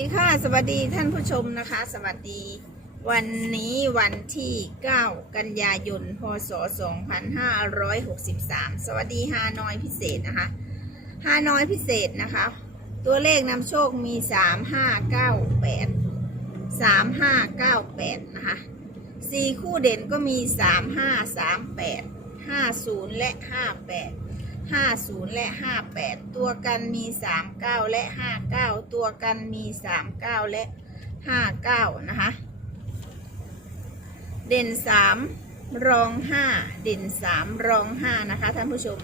สวัสดีค่ะ สวัสดีท่านผู้ชมนะคะ สวัสดีวันนี้วันที่ 9 กันยายน พศ 2563 สวัสดีฮานอยพิเศษนะคะฮานอยพิเศษนะคะ ตัวเลขนำโชคมี 3598 3598 นะคะ4คู่เด่นก็มี 3538 50 และ 58 50 และ 58 ตัวกันมี 39 และ 59 ตัวกันมี 39 และ 59 นะคะ เด่น 3 รอง 5 เด่น 3 รอง 5 นะคะท่านผู้ชม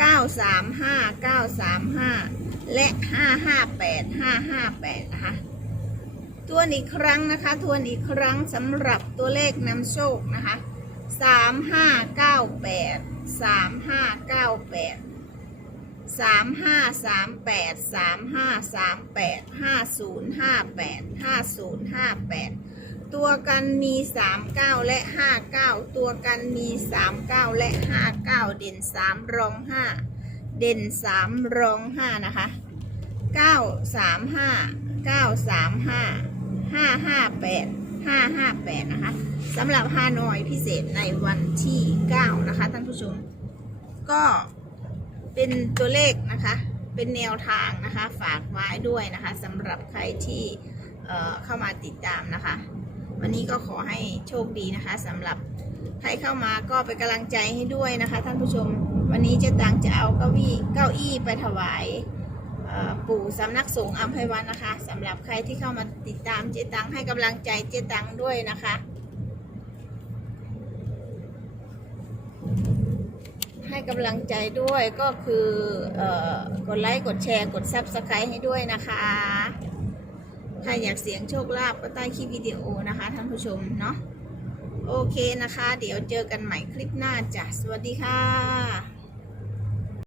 935 935 และ 558 558 นะคะทวนอีกครั้งนะคะ ทวนอีกครั้งสำหรับตัวเลขนำโชคนะคะ 3598 สามห้าเก้าแปดสามห้าสามแปดสามห้าสามแปดห้าศูนย์ห้าแปดห้าศูนย์ห้าแปดตัวกันมีสามเก้าและห้าเก้าตัวกันมีสามเก้าและห้าเก้าเด่นสามรองห้าเด่นสามรองห้านะคะเก้าสามห้าเก้าสามห้าห้าห้าแปดห้าห้าแปดนะคะสำหรับฮานอยพิเศษในวันที่ นะคะท่านผู้ชม ก็เป็นตัวเลขนะคะ เป็นแนวทางนะคะ ฝากไว้ด้วยนะคะสำหรับใครที่เอ่อเข้ามาติดตามนะคะ วันนี้ก็ขอให้โชคดีนะคะสำหรับใครเข้ามาก็เป็นกำลังใจให้ด้วยนะคะ ท่านผู้ชม วันนี้เจ๊ตังจะเอาเก้าอี้เก้าอี้ไปถวายเอ่อปู่สำนักสงฆ์อัมไพวันนะคะสำหรับใครที่เข้ามาติดตามเจตังให้กำลังใจเจตังด้วยนะคะ ให้ กำลังใจด้วยก็คือออกดไลค์ กดแชร์ กดซับสไครต์ให้ด้วยนะคะ ถ้าอยากเสียงโชคลาภก็ใต้คลิปวิดีโอนะคะท่านผู้ชมเนาะโอเคนะคะ เดี๋ยวเจอกันใหม่คลิปหน้าจ้ะ สวัสดีค่ะ